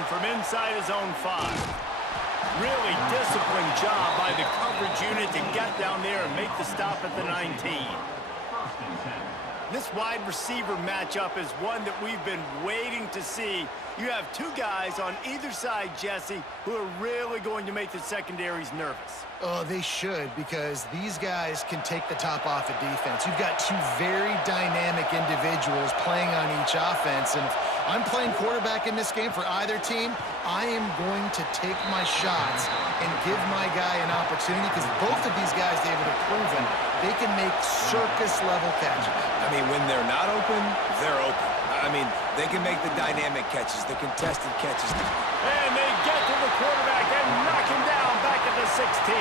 run from inside his own 5. Really disciplined job by the coverage unit to get down there and make the stop at the 19. This wide receiver matchup is one that we've been waiting to see. You have two guys on either side, Jesse, who are really going to make the secondaries nervous. Oh, they should, because these guys can take the top off of defense. You've got two very dynamic individuals playing on each offense, and if I'm playing quarterback in this game for either team, I am going to take my shots and give my guy an opportunity, because both of these guys, David, have proven they can make circus-level catches. I mean, when they're not open, they're open. I mean, they can make the dynamic catches, the contested catches. And they get to the quarterback and knock him down back at the 16.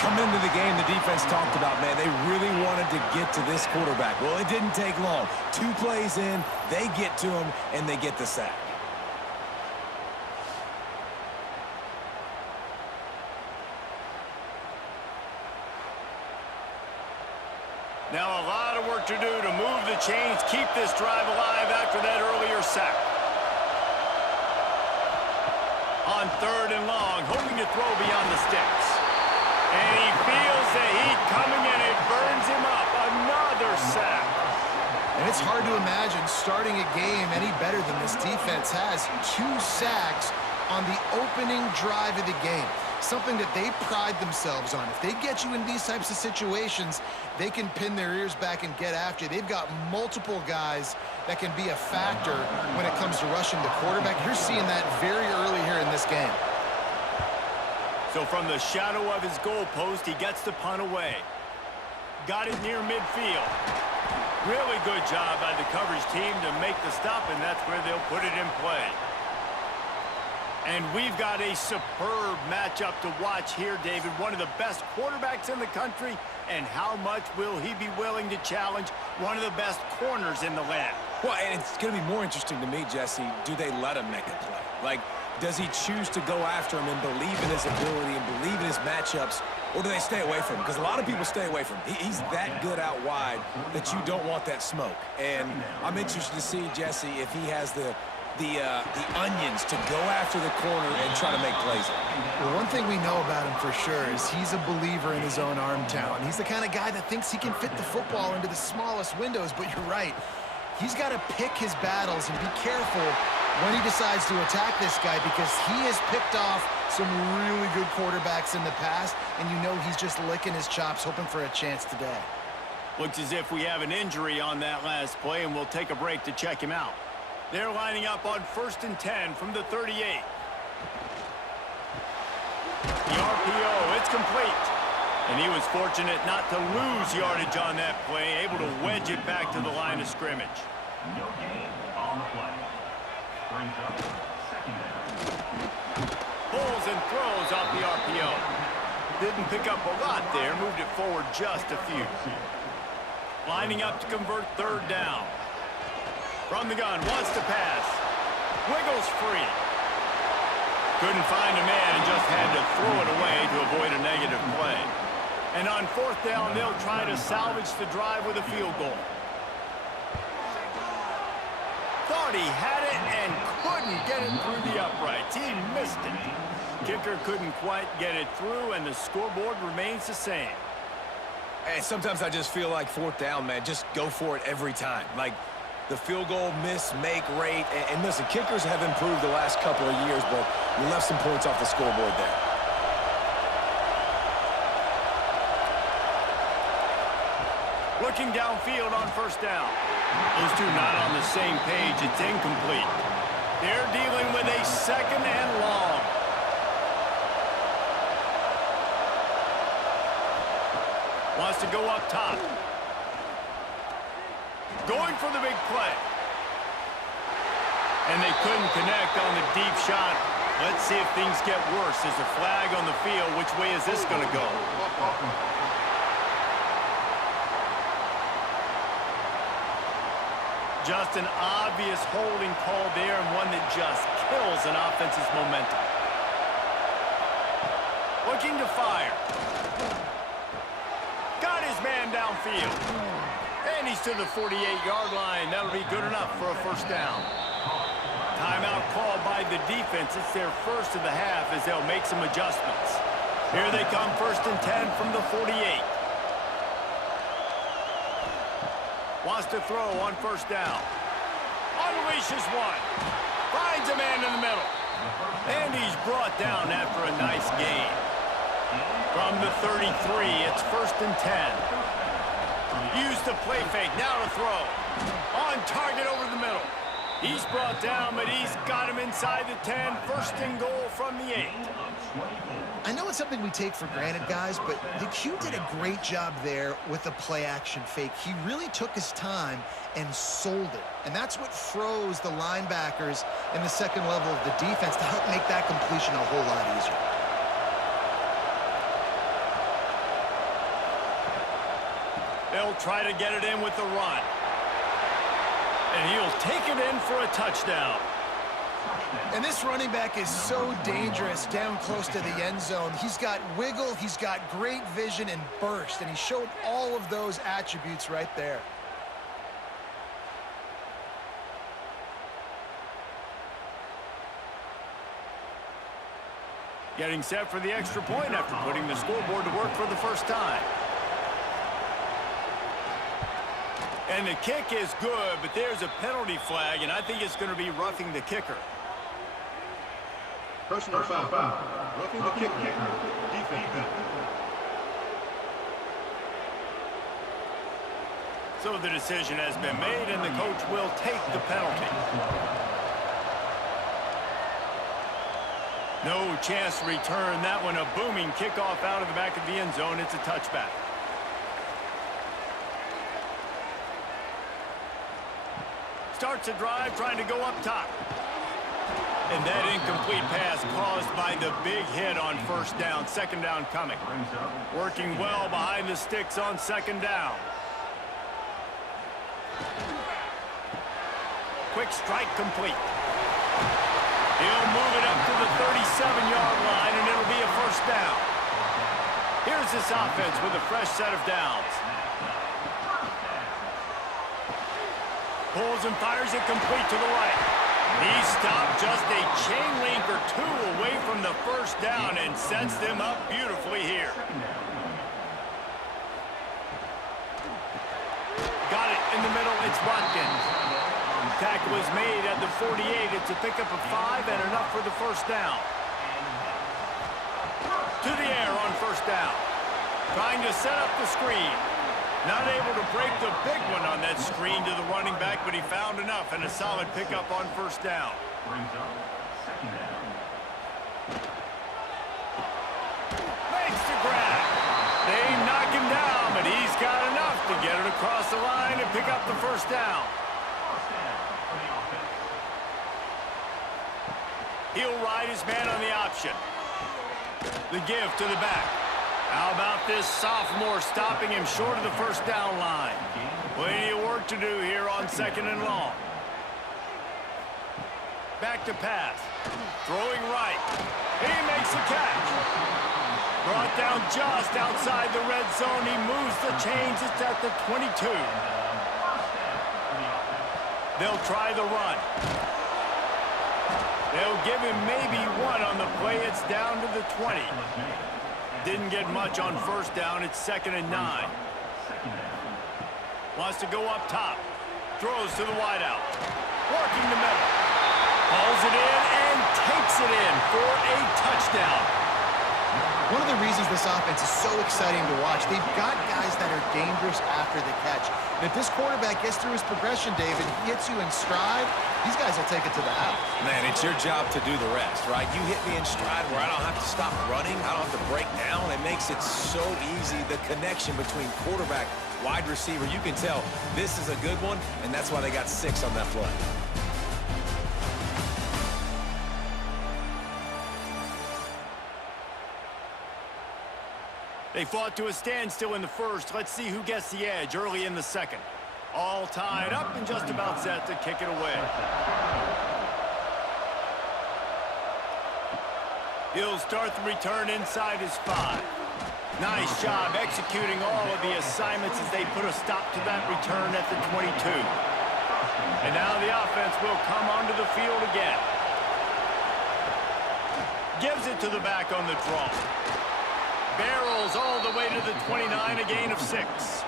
Coming into the game, the defense talked about, man, they really wanted to get to this quarterback. Well, it didn't take long. 2 plays in, they get to him, and they get the sack. Now a lot of work to do to move the chains, keep this drive alive after that earlier sack. On 3rd and long, hoping to throw beyond the sticks. And he feels the heat coming and it burns him up. Another sack. And it's hard to imagine starting a game any better than this defense has. 2 sacks on the opening drive of the game. Something that they pride themselves on. If they get you in these types of situations, they can pin their ears back and get after you. They've got multiple guys that can be a factor when it comes to rushing the quarterback. You're seeing that very early here in this game. So from the shadow of his goal post, he gets the punt away. Got it near midfield. Really good job by the coverage team to make the stop, and that's where they'll put it in play. And we've got a superb matchup to watch here, David. One of the best quarterbacks in the country, and how much will he be willing to challenge one of the best corners in the land? Well, and it's going to be more interesting to me, Jesse, do they let him make a play? Like, does he choose to go after him and believe in his ability and believe in his matchups, or do they stay away from him? Because a lot of people stay away from him. He's that good out wide that you don't want that smoke. And I'm interested to see, Jesse, if he has the onions to go after the corner and try to make plays. Well, one thing we know about him for sure is he's a believer in his own arm talent. He's the kind of guy that thinks he can fit the football into the smallest windows, but you're right. He's got to pick his battles and be careful when he decides to attack this guy, because he has picked off some really good quarterbacks in the past, and you know he's just licking his chops, hoping for a chance today. Looks as if we have an injury on that last play, and we'll take a break to check him out. They're lining up on 1st and 10 from the 38. The RPO, it's complete. And he was fortunate not to lose yardage on that play, able to wedge it back to the line of scrimmage. No gain on the play. Brings up second down. Pulls and throws off the RPO. Didn't pick up a lot there, moved it forward just a few. Lining up to convert 3rd down. From the gun, wants to pass. Wiggles free. Couldn't find a man and just had to throw it away to avoid a negative play. And on 4th down, they'll try to salvage the drive with a field goal. Thought he had it and couldn't get it through the uprights. He missed it. Kicker couldn't quite get it through, and the scoreboard remains the same. And sometimes I just feel like 4th down, man, just go for it every time. Like, the field goal miss-make rate. And listen, kickers have improved the last couple of years, but you left some points off the scoreboard there. Looking downfield on 1st down. Those two not on the same page. It's incomplete. They're dealing with a 2nd and long. Wants to go up top. Going for the big play. And they couldn't connect on the deep shot. Let's see if things get worse. There's a flag on the field. Which way is this going to go? Just an obvious holding call there, and one that just kills an offense's momentum. Looking to fire. Got his man downfield. And he's to the 48-yard line. That'll be good enough for a 1st down. Timeout called by the defense. It's their first of the half as they'll make some adjustments. Here they come, 1st and 10 from the 48. Wants to throw on 1st down. Unleashes one. Finds a man in the middle. And he's brought down after a nice gain. From the 33, it's 1st and 10. Use the play fake, now to throw. On target over the middle. He's brought down, but he's got him inside the 10. 1st and goal from the 8. I know it's something we take for granted, guys, but the Q did a great job there with the play-action fake. He really took his time and sold it. And that's what froze the linebackers in the second level of the defense to help make that completion a whole lot easier. They'll try to get it in with the run. And he'll take it in for a touchdown. And this running back is so dangerous down close to the end zone. He's got wiggle, he's got great vision and burst, and he showed all of those attributes right there. Getting set for the extra point after putting the scoreboard to work for the first time. And the kick is good, but there's a penalty flag, and I think it's going to be roughing the kicker. Personal foul. Roughing the kicker. Defense. So the decision has been made, and the coach will take the penalty. No chance to return that one. A booming kickoff out of the back of the end zone. It's a touchback. Starts a drive trying to go up top. And that incomplete pass caused by the big hit on 1st down. 2nd down coming. Working well behind the sticks on 2nd down. Quick strike complete. He'll move it up to the 37-yard line, and it'll be a 1st down. Here's this offense with a fresh set of downs. Pulls and fires it complete to the right. He stopped just a chain link or two away from the 1st down and sets them up beautifully here. Got it in the middle. It's Watkins. Tackle is made at the 48. It's a pickup of 5 and enough for the 1st down. To the air on 1st down. Trying to set up the screen. Not able to break the big one on that screen to the running back, but he found enough and a solid pickup on 1st down. Brings up 2nd down. Makes the grab. They knock him down, but he's got enough to get it across the line and pick up the 1st down. He'll ride his man on the option. The give to the back. How about this sophomore stopping him short of the 1st down line? Plenty of work to do here on 2nd and long. Back to pass. Throwing right. He makes the catch. Brought down just outside the red zone. He moves the chains. It's at the 22. They'll try the run. They'll give him maybe one on the play. It's down to the 20. Didn't get much on 1st down. It's 2nd and 9. Wants to go up top. Throws to the wideout. Working the middle. Hauls it in and takes it in for a touchdown. One of the reasons this offense is so exciting to watch, they've got guys that are dangerous after the catch. And if this quarterback gets through his progression, David, he hits you in stride, these guys will take it to the house. Man, it's your job to do the rest, right? You hit me in stride where I don't have to stop running. I don't have to break down. It makes it so easy, the connection between quarterback, wide receiver. You can tell this is a good one, and that's why they got 6 on that play. They fought to a standstill in the 1st. Let's see who gets the edge early in the 2nd. All tied up and just about set to kick it away. He'll start the return inside his 5. Nice job executing all of the assignments as they put a stop to that return at the 22. And now the offense will come onto the field again. Gives it to the back on the draw. Barrels all the way to the 29, a gain of 6.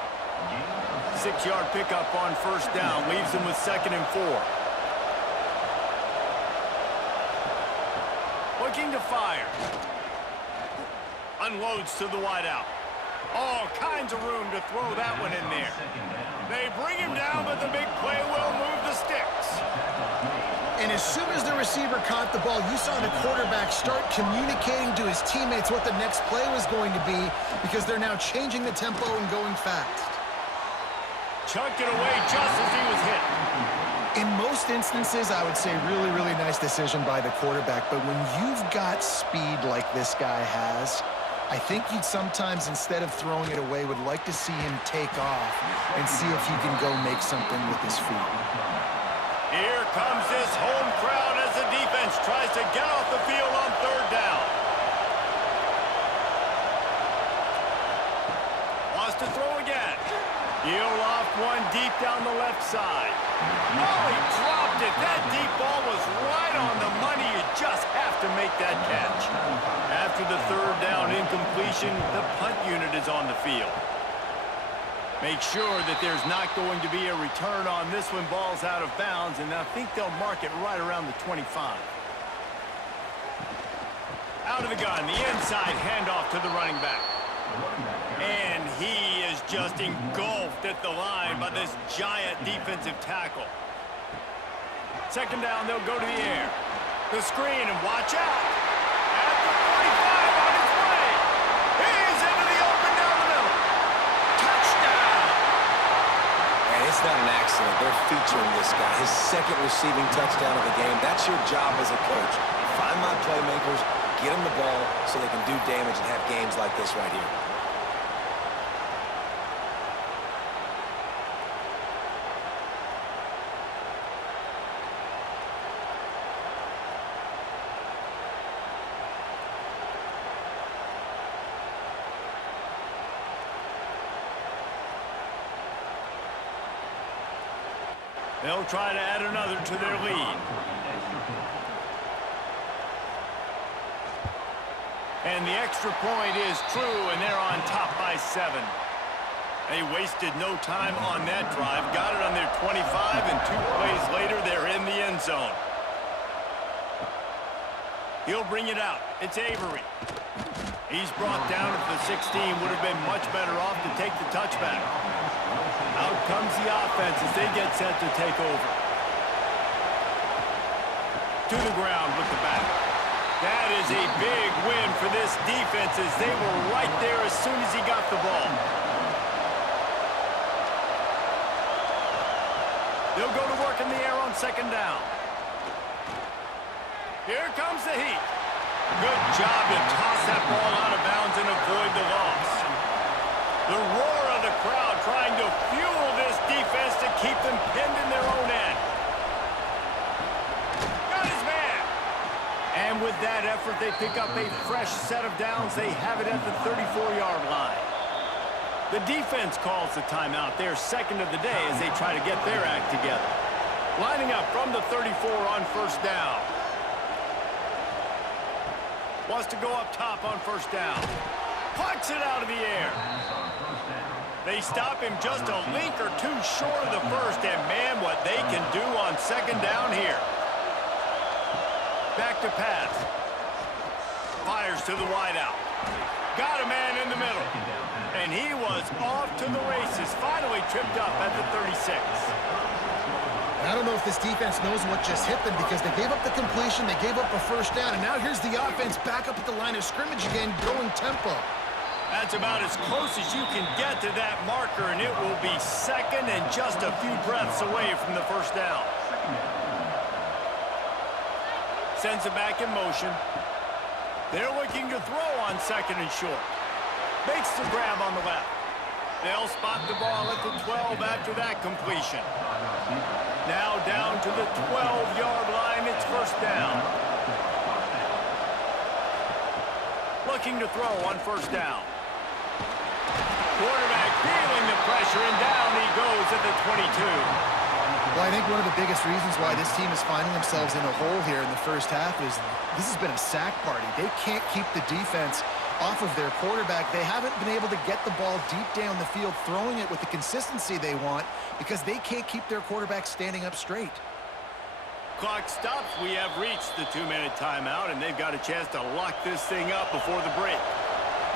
6-yard pickup on first down. Leaves them with 2nd and 4. Looking to fire. Unloads to the wideout. All kinds of room to throw that one in there. They bring him down, but the big play will move the sticks. And as soon as the receiver caught the ball, you saw the quarterback start communicating to his teammates what the next play was going to be, because they're now changing the tempo and going fast. Chucked it away just as he was hit. In most instances, I would say really, really nice decision by the quarterback. But when you've got speed like this guy has, I think you'd sometimes, instead of throwing it away, would like to see him take off and see if he can go make something with his feet. Here comes this home crowd as the defense tries to get off the field on 3rd down. Wants to throw again. He'll off one deep down the left side. Oh, he dropped it. That deep ball was right on the money. You just have to make that catch. After the 3rd down incompletion, the punt unit is on the field. Make sure that there's not going to be a return on this when ball's out of bounds, and I think they'll mark it right around the 25. Out of the gun, the inside handoff to the running back. And he is just engulfed at the line by this giant defensive tackle. 2nd down, they'll go to the air. The screen, and watch out. At the 45 on his way. He's into the open down the middle. Touchdown. And it's not an accident. They're featuring this guy. His 2nd receiving touchdown of the game. That's your job as a coach. Find my playmakers, get them the ball so they can do damage and have games like this right here. They'll try to add another to their lead. And the extra point is true, and they're on top by 7. They wasted no time on that drive. Got it on their 25, and 2 plays later, they're in the end zone. He'll bring it out. It's Avery. He's brought down at the 16. Would have been much better off to take the touchback. Out comes the offense as they get set to take over. To the ground with the back. That is a big win for this defense as they were right there as soon as he got the ball. They'll go to work in the air on 2nd down. Here comes the heat. Good job to toss that ball out of bounds and avoid the loss. The roar of the crowd trying to fuel this defense to keep them pinned in their own end. Got his man. And with that effort, they pick up a fresh set of downs. They have it at the 34-yard line. The defense calls the timeout. They're 2nd of the day as they try to get their act together. Lining up from the 34 on 1st down. Wants to go up top on 1st down. Plucks it out of the air. They stop him just a link or 2 short of the 1st, and man, what they can do on 2nd down here. Back to pass. Fires to the wideout. Got a man in the middle. And he was off to the races, finally tripped up at the 36. I don't know if this defense knows what just hit them, because they gave up the completion, they gave up a 1st down, and now here's the offense back up at the line of scrimmage again, going tempo. That's about as close as you can get to that marker, and it will be 2nd and just a few breaths away from the 1st down. Sends it back in motion. They're looking to throw on 2nd and short. Makes the grab on the left. They'll spot the ball at the 12 after that completion. Now down to the 12-yard line, it's 1st down. Looking to throw on 1st down. Quarterback feeling the pressure, and down he goes at the 22. Well, I think one of the biggest reasons why this team is finding themselves in a hole here in the first half is this has been a sack party. They can't keep the defense off of their quarterback. They haven't been able to get the ball deep down the field, throwing it with the consistency they want because they can't keep their quarterback standing up straight. Clock stops. We have reached the 2-minute timeout, and they've got a chance to lock this thing up before the break.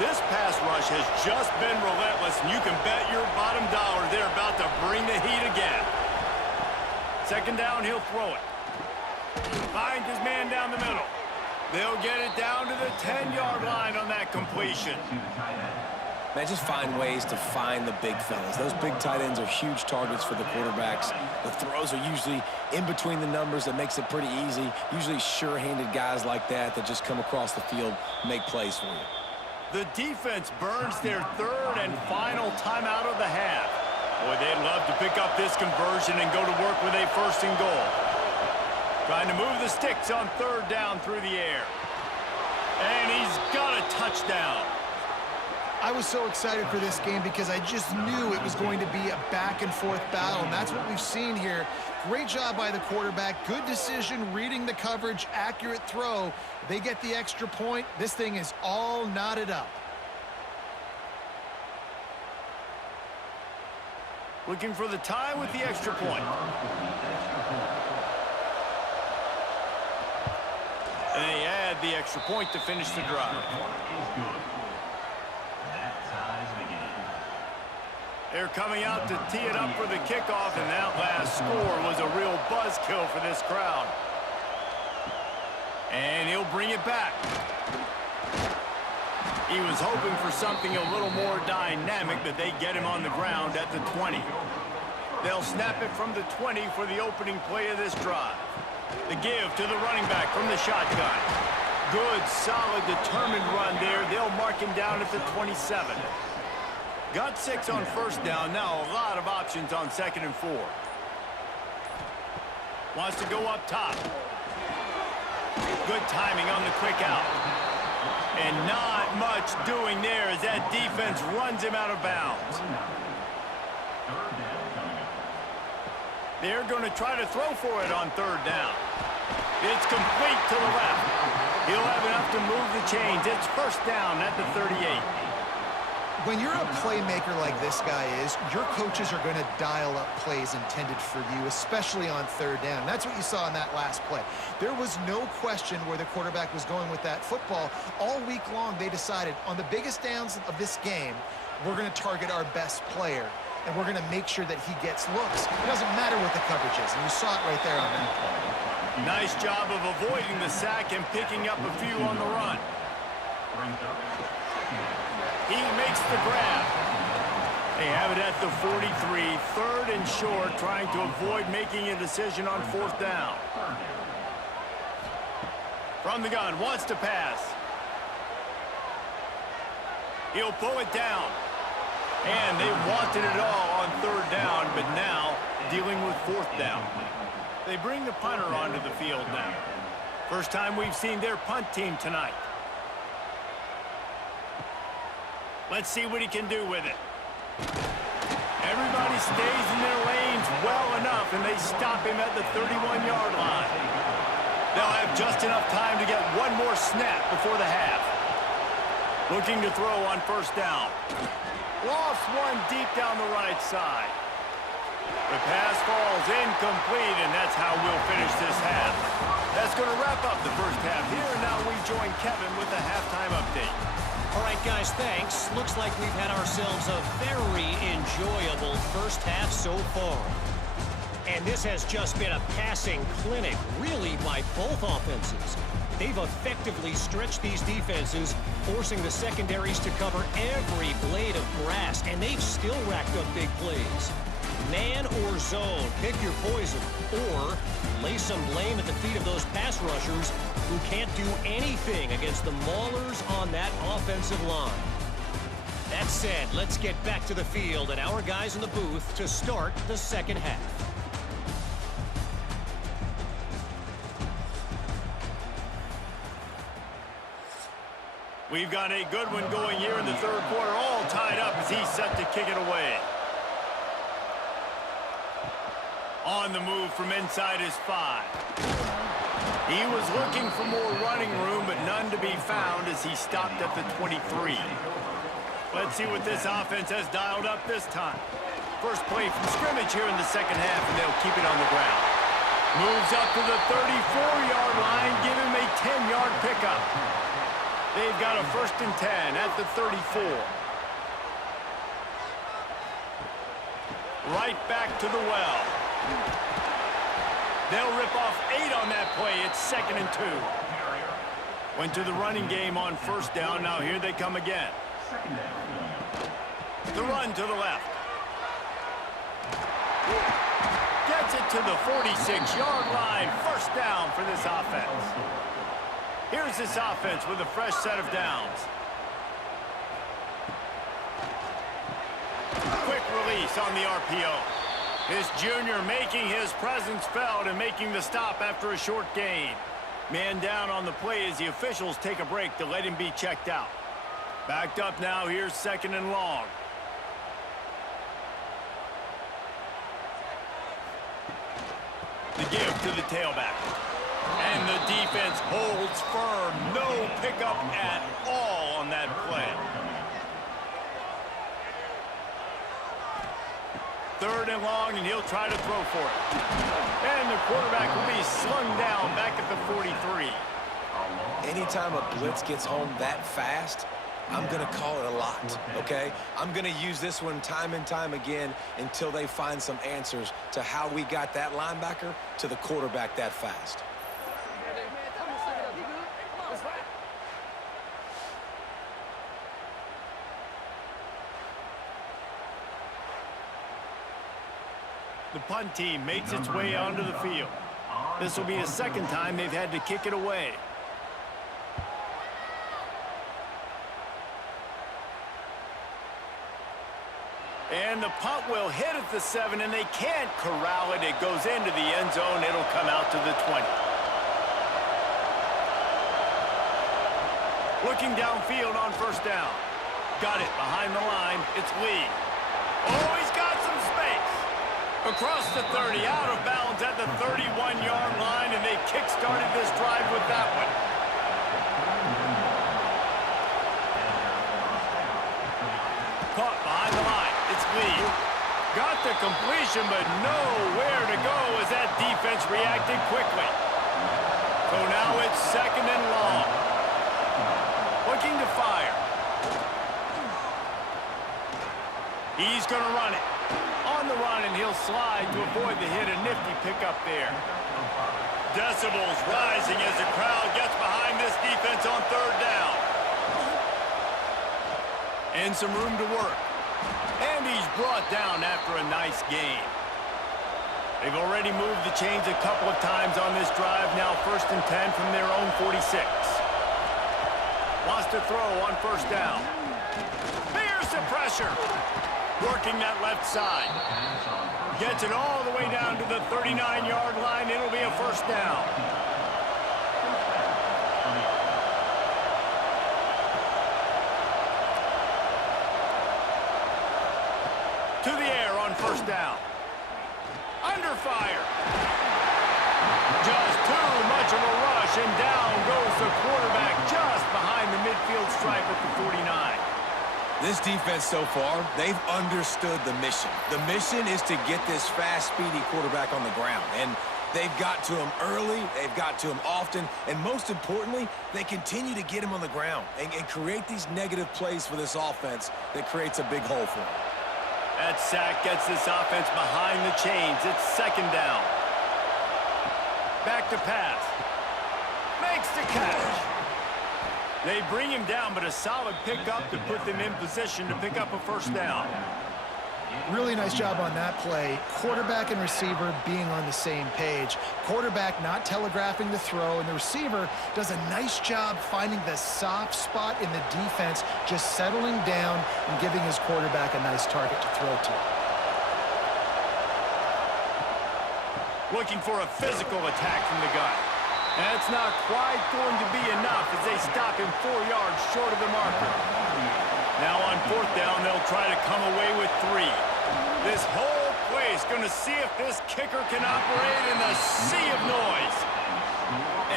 This pass rush has just been relentless, and you can bet your bottom dollar they're about to bring the heat again. Second down, he'll throw it. Finds his man down the middle. They'll get it down to the 10-yard line on that completion. Man, just find ways to find the big fellas. Those big tight ends are huge targets for the quarterbacks. The throws are usually in between the numbers. That makes it pretty easy. Usually sure-handed guys like that just come across the field, make plays for you. The defense burns their third and final timeout of the half. Boy, they'd love to pick up this conversion and go to work with a first and goal. Trying to move the sticks on third down through the air. And he's got a touchdown. I was so excited for this game because I just knew it was going to be a back-and-forth battle, and that's what we've seen here. Great job by the quarterback. Good decision, reading the coverage, accurate throw. They get the extra point. This thing is all knotted up. Looking for the tie with the extra point. And they add the extra point to finish the drive. They're coming out to tee it up for the kickoff, and that last score was a real buzzkill for this crowd. And he'll bring it back. He was hoping for something a little more dynamic, but they get him on the ground at the 20. They'll snap it from the 20 for the opening play of this drive. The give to the running back from the shotgun. Good, solid, determined run there. They'll mark him down at the 27. Got 6 on first down. Now a lot of options on 2nd and 4. Wants to go up top. Good timing on the quick out. And not much doing there as that defense runs him out of bounds. They're going to try to throw for it on third down. It's complete to the left. He'll have enough to move the chains. It's first down at the 38. When you're a playmaker like this guy is, your coaches are going to dial up plays intended for you, especially on third down. That's what you saw in that last play. There was no question where the quarterback was going with that football. All week long, they decided on the biggest downs of this game, we're going to target our best player, and we're going to make sure that he gets looks. It doesn't matter what the coverage is, and you saw it right there on that play. Nice job of avoiding the sack and picking up a few on the run. He makes the grab. They have it at the 43, third and short, trying to avoid making a decision on fourth down. From the gun, wants to pass. He'll pull it down. And they wanted it all on third down, but now dealing with fourth down. They bring the punter onto the field now. First time we've seen their punt team tonight. Let's see what he can do with it. Everybody stays in their lanes well enough, and they stop him at the 31-yard line. They'll have just enough time to get one more snap before the half. Looking to throw on first down. Lost one deep down the right side. The pass falls incomplete, and that's how we'll finish this half. That's going to wrap up the first half here, and now we join Kevin with the halftime update. All right, guys, thanks. Looks like we've had ourselves a very enjoyable first half so far. And this has just been a passing clinic, really, by both offenses. They've effectively stretched these defenses, forcing the secondaries to cover every blade of grass, and they've still racked up big plays. Man or zone, pick your poison, or lay some blame at the feet of those pass rushers who can't do anything against the maulers on that offensive line. That said, let's get back to the field and our guys in the booth to start the second half. We've got a good one going here in the third quarter, all tied up as he's set to kick it away. On the move from inside his 5. He was looking for more running room, but none to be found as he stopped at the 23. Let's see what this offense has dialed up this time. First play from scrimmage here in the second half, and they'll keep it on the ground. Moves up to the 34-yard line, give him a 10-yard pickup. They've got a 1st and 10 at the 34. Right back to the well. They'll rip off 8 on that play. It's 2nd and 2. Went to the running game on 1st down. Now here they come again. The run to the left. Gets it to the 46-yard line. 1st down for this offense. Here's this offense with a fresh set of downs. Quick release on the RPO. This junior making his presence felt and making the stop after a short gain. Man down on the play as the officials take a break to let him be checked out. Backed up now, here's 2nd and long. The give to the tailback. And the defense holds firm. No pickup at all on that play. 3rd and long, and he'll try to throw for it. And the quarterback will be slung down back at the 43. Anytime a blitz gets home that fast, I'm going to call it a lot, okay? I'm going to use this one time and time again until they find some answers to how we got that linebacker to the quarterback that fast. The punt team makes its way onto the field. This will be the 2nd time they've had to kick it away. And the punt will hit at the 7, and they can't corral it. It goes into the end zone. It'll come out to the 20. Looking downfield on 1st down. Got it behind the line. It's Lee. Oh, he's got some space. Across the 30, out of bounds at the 31-yard line, and they kick-started this drive with that one. Caught behind the line. It's Lee. Got the completion, but nowhere to go as that defense reacted quickly. So now it's 2nd and long. Looking to fire. He's going to run it. On the run, and he'll slide to avoid the hit. A nifty pickup there. Decibels rising as the crowd gets behind this defense on 3rd down. And some room to work. And he's brought down after a nice gain. They've already moved the chains a couple of times on this drive. Now 1st and 10 from their own 46. Wants to throw on 1st down. Here's the pressure. Working that left side. Gets it all the way down to the 39-yard line. It'll be a 1st down. To the air on 1st down. Under fire. Just too much of a rush, and down goes the quarterback just behind the midfield stripe at the 49. This defense so far, they've understood the mission. The mission is to get this fast, speedy quarterback on the ground. And they've got to him early, they've got to him often, and most importantly, they continue to get him on the ground and create these negative plays for this offense that creates a big hole for them. That sack gets this offense behind the chains. It's 2nd down. Back to pass. Makes the catch. They bring him down, but a solid pickup to put them in position to pick up a 1st down. Really nice job on that play. Quarterback and receiver being on the same page. Quarterback not telegraphing the throw, and the receiver does a nice job finding the soft spot in the defense, just settling down and giving his quarterback a nice target to throw to. Looking for a physical attack from the gun. That's not quite going to be enough as they stop him 4 yards short of the marker. Now on 4th down, they'll try to come away with 3. This whole play is going to see if this kicker can operate in a sea of noise.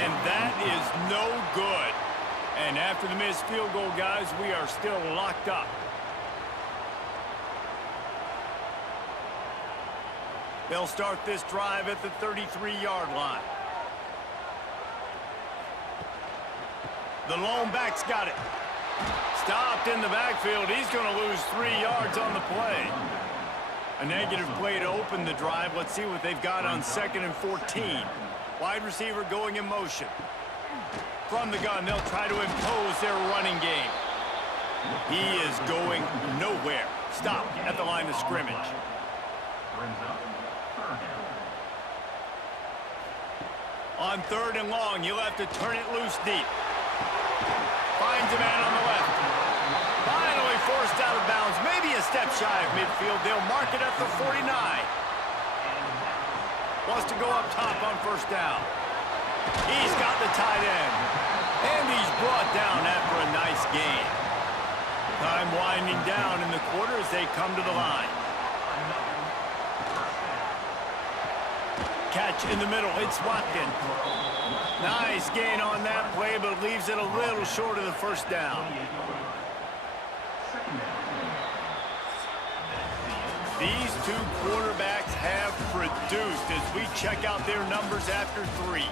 And that is no good. And after the missed field goal, guys, we are still locked up. They'll start this drive at the 33-yard line. The lone back's got it. Stopped in the backfield. He's going to lose 3 yards on the play. A negative play to open the drive. Let's see what they've got on 2nd and 14. Wide receiver going in motion. From the gun, they'll try to impose their running game. He is going nowhere. Stopped at the line of scrimmage. Brings up third down. On 3rd and long, you'll have to turn it loose deep. Finds a man on the left. Finally forced out of bounds. Maybe a step shy of midfield. They'll mark it at the 49. Wants to go up top on 1st down. He's got the tight end. And he's brought down after a nice gain. Time winding down in the quarter as they come to the line. Catch in the middle. It's Watkins. Nice gain on that play, but leaves it a little short of the 1st down. These two quarterbacks have produced as we check out their numbers after 3.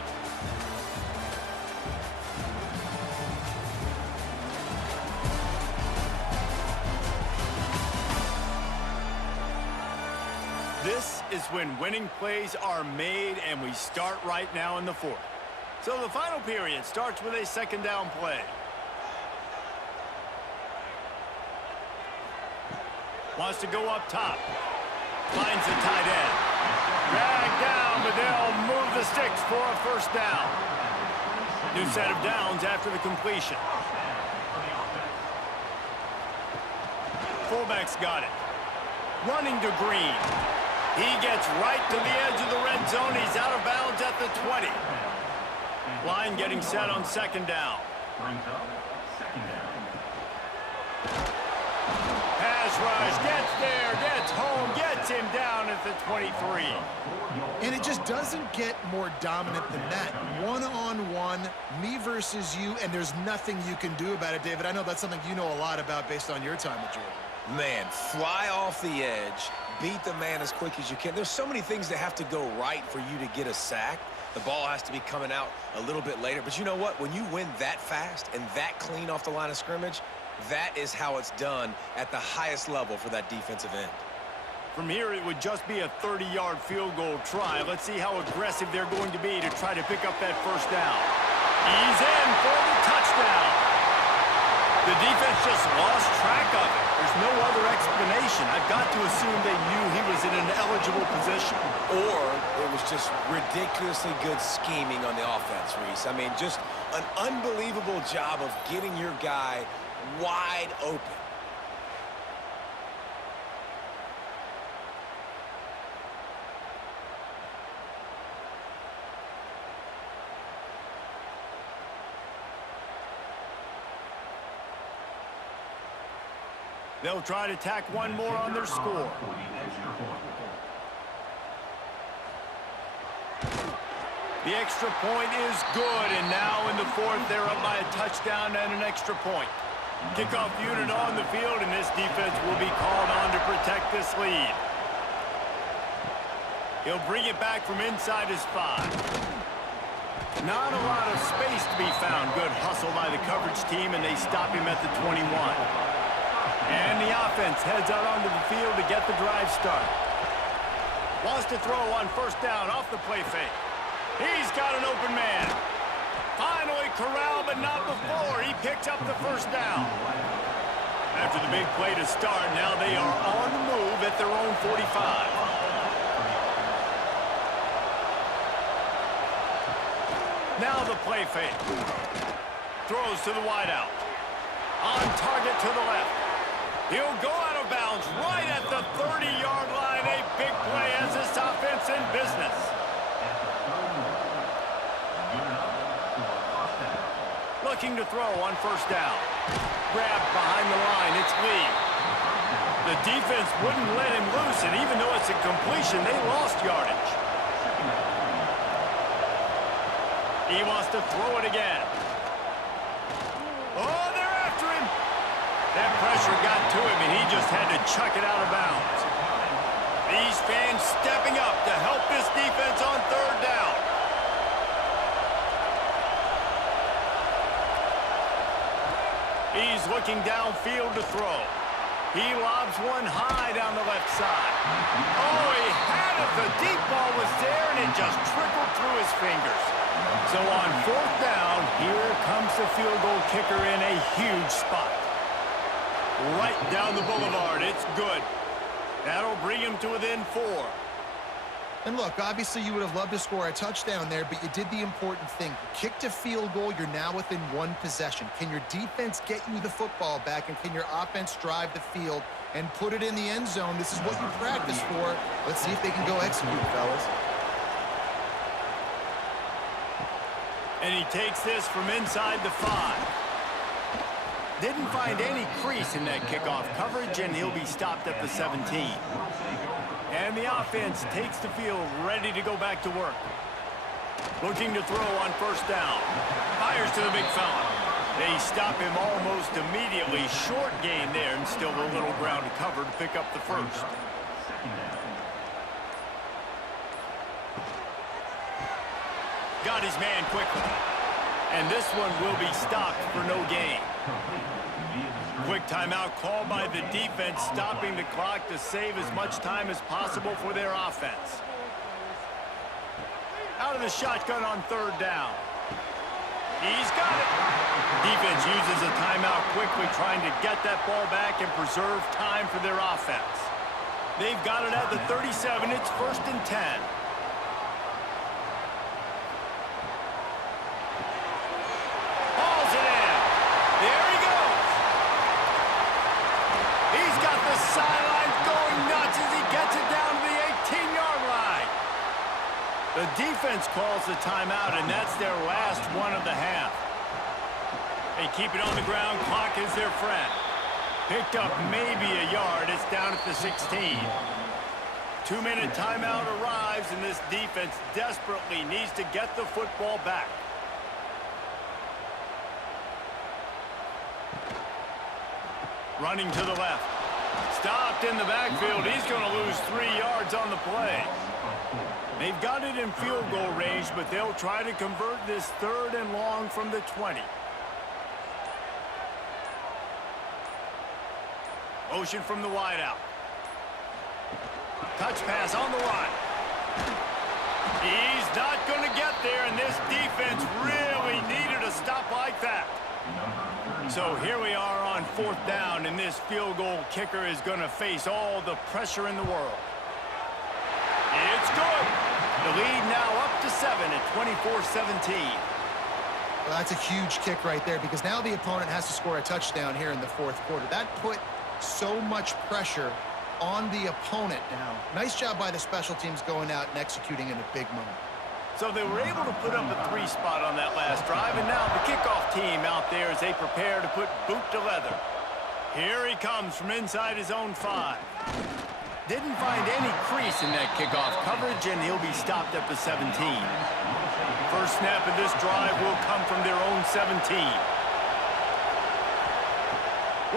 This is when winning plays are made, and we start right now in the 4th. So the final period starts with a 2nd down play. Wants to go up top. Finds the tight end. Dragged down, but they'll move the sticks for a 1st down. New set of downs after the completion. Fullback's got it. Running to Green. He gets right to the edge of the red zone. He's out of bounds at the 20. Line getting set on 2nd down. Brings up 2nd down. Pass rush, gets there, gets home, gets him down at the 23. And it just doesn't get more dominant than that. One-on-one, me versus you, and there's nothing you can do about it, David. I know that's something you know a lot about based on your time with Jordan. Man, fly off the edge, beat the man as quick as you can. There's so many things that have to go right for you to get a sack. The ball has to be coming out a little bit later. But you know what? When you win that fast and that clean off the line of scrimmage, that is how it's done at the highest level for that defensive end. From here, it would just be a 30-yard field goal try. Let's see how aggressive they're going to be to try to pick up that 1st down. He's in for the touchdown. The defense just lost track of it. There's no other explanation. I've got to assume they knew he was in an eligible position. Or it was just ridiculously good scheming on the offense, Reese. I mean, just an unbelievable job of getting your guy wide open. They'll try to tack one more on their score. The extra point is good, and now in the 4th, they're up by a touchdown and an extra point. Kickoff unit on the field, and this defense will be called on to protect this lead. He'll bring it back from inside his 5. Not a lot of space to be found. Good hustle by the coverage team, and they stop him at the 21. And the offense heads out onto the field to get the drive started. Wants to throw on 1st down off the play fake. He's got an open man. Finally corralled, but not before. He picks up the 1st down. After the big play to start, now they are on the move at their own 45. Now the play fake. Throws to the wideout. On target to the left. He'll go out of bounds right at the 30-yard line. A big play as this offense in business. Looking to throw on 1st down. Grabbed behind the line. It's Lee. The defense wouldn't let him loose, and even though it's a completion, they lost yardage. He wants to throw it again. Oh, they're after him. That pressure got to him, and he just had to chuck it out of bounds. These fans stepping up to help this defense on third down. He's looking downfield to throw. He lobs one high down the left side. Oh, he had it. The deep ball was there, and it just trickled through his fingers. So on fourth down, here comes the field goal kicker in a huge spot. Right down the boulevard. It's good. That'll bring him to within 4. And look, obviously you would have loved to score a touchdown there, but you did the important thing. You kicked a field goal, you're now within 1 possession. Can your defense get you the football back, and can your offense drive the field and put it in the end zone? This is what you practice for. Let's see if they can go execute, fellas. And he takes this from inside the 5. Didn't find any crease in that kickoff coverage, and he'll be stopped at the 17. And the offense takes the field, ready to go back to work. Looking to throw on first down. Fires to the big fella. They stop him almost immediately. Short gain there, and still a little ground to cover to pick up the first. Got his man quickly. And this one will be stopped for no gain. Quick timeout called by the defense, stopping the clock to save as much time as possible for their offense. Out of the shotgun on third down. He's got it. Defense uses a timeout quickly, trying to get that ball back and preserve time for their offense. They've got it at the 37. It's 1st and 10. Sideline going nuts as he gets it down to the 18-yard line. The defense calls the timeout, and that's their last one of the half. They keep it on the ground. Clock is their friend. Picked up maybe a yard. It's down at the 16. 2-minute timeout arrives, and this defense desperately needs to get the football back. Running to the left. Stopped in the backfield. He's going to lose 3 yards on the play. They've got it in field goal range, but they'll try to convert this 3rd and long from the 20. Motion from the wideout. Touch pass on the run. He's not going to get there, and this defense really needed a stop like that. So here we are on 4th down, and this field goal kicker is going to face all the pressure in the world. It's good. The lead now up to 7 at 24-17. Well, that's a huge kick right there, because now the opponent has to score a touchdown here in the 4th quarter. That put so much pressure on the opponent now. Nice job by the special teams going out and executing in a big moment. So they were able to put up a 3 spot on that last drive, and now the kickoff team out there as they prepare to put boot to leather. Here he comes from inside his own 5. Didn't find any crease in that kickoff coverage, and he'll be stopped at the 17. First snap of this drive will come from their own 17.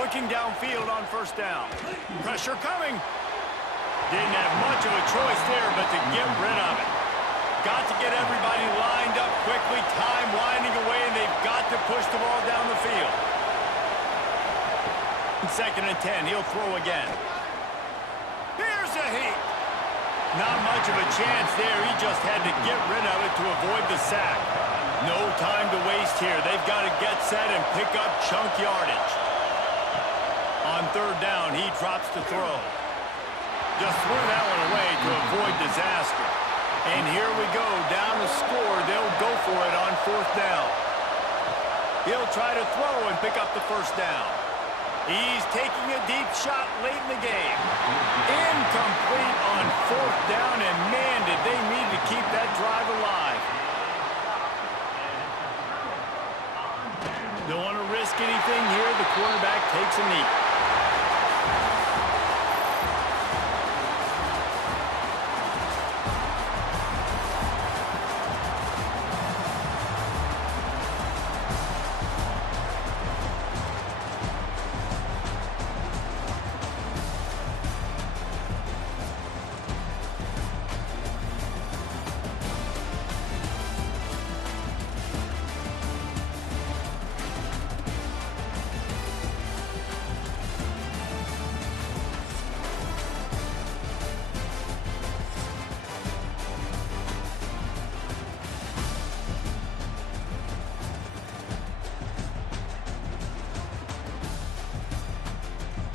Looking downfield on first down. Pressure coming. Didn't have much of a choice there but to get rid of it. Got to get everybody lined up quickly. Time winding away, and they've got to push the ball down the field. 2nd and 10. He'll throw again. Here's a heat. Not much of a chance there. He just had to get rid of it to avoid the sack. No time to waste here. They've got to get set and pick up chunk yardage. On 3rd down, he drops to throw. Just threw that one away to avoid disaster. And here we go, down the score. They'll go for it on 4th down. He'll try to throw and pick up the first down. He's taking a deep shot late in the game. Incomplete on 4th down, and man, did they need to keep that drive alive. Don't want to risk anything here. The quarterback takes a knee.